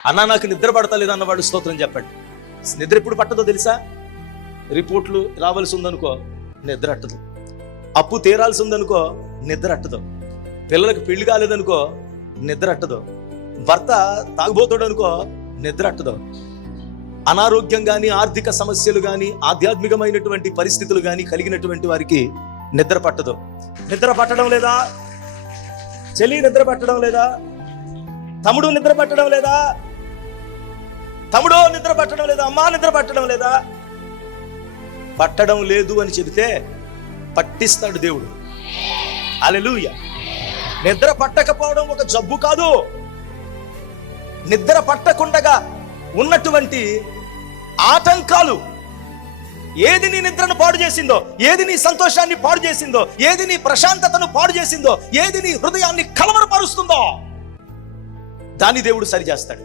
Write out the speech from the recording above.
అన్నా నాకు నిద్ర పడతలేదు అన్నవాడు స్తోత్రం చెప్పండి. నిద్ర ఎప్పుడు పట్టదో తెలుసా? రిపోర్ట్లు రావాల్సి ఉందనుకో నిద్ర అట్టదు, అప్పు తీరాల్సి ఉందనుకో నిద్ర అట్టదు, పిల్లలకు పెళ్లి కాలేదనుకో నిద్ర అట్టదు, భర్త తాగుబోతాడు అనుకో నిద్ర అట్టదు, అనారోగ్యం కానీ ఆర్థిక సమస్యలు కానీ ఆధ్యాత్మికమైనటువంటి పరిస్థితులు కానీ కలిగినటువంటి వారికి నిద్ర పట్టదు. నిద్ర పట్టడం లేదా? చెల్లి నిద్ర పట్టడం లేదా? తమ్ముడు నిద్ర పట్టడం లేదా? తమ్ముడో నిద్ర పట్టడం లేదా? అమ్మా నిద్ర పట్టడం లేదా? పట్టడం లేదు అని చెబితే పట్టిస్తాడు దేవుడు. హల్లెలూయా. నిద్ర పట్టకపోవడం ఒక జబ్బు కాదు. నిద్ర పట్టకుండగా ఉన్నటువంటి ఆటంకాలు, ఏది నీ నిద్రను పాడు చేసిందో, ఏది నీ సంతోషాన్ని పాడు చేసిందో, ఏది నీ ప్రశాంతతను పాడు చేసిందో, ఏది నీ హృదయాన్ని కలవరపరుస్తుందో దాన్ని దేవుడు సరిచేస్తాడు.